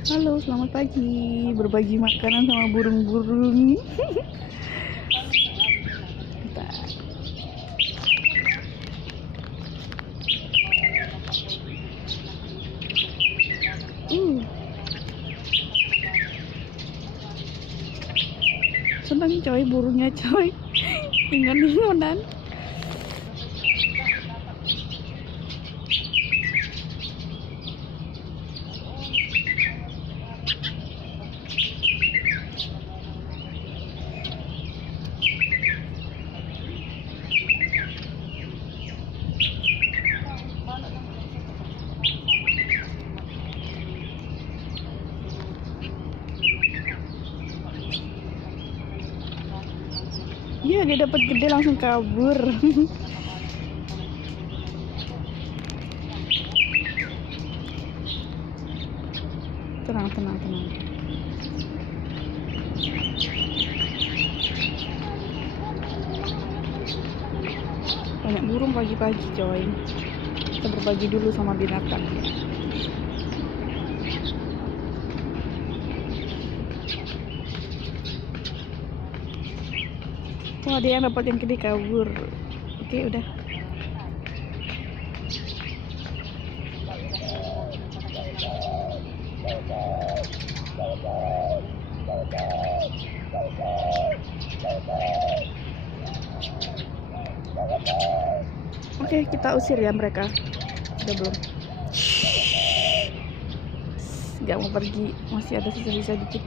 Halo, selamat pagi. Berbagi makanan sama burung-burung. Bentar. Uh, senang coy burungnya coy. Ingon-ingonan. Iya, dia dapat gede langsung kabur. Tenang, tenang, tenang. Banyak burung pagi-pagi coy. Kita berbagi dulu sama binatang. Wah, dia yang dapat yang gede kabur. Oke, udah. Oke, kita usir ya mereka. Udah belum? Gak mau pergi, masih ada sisa-sisa dikit.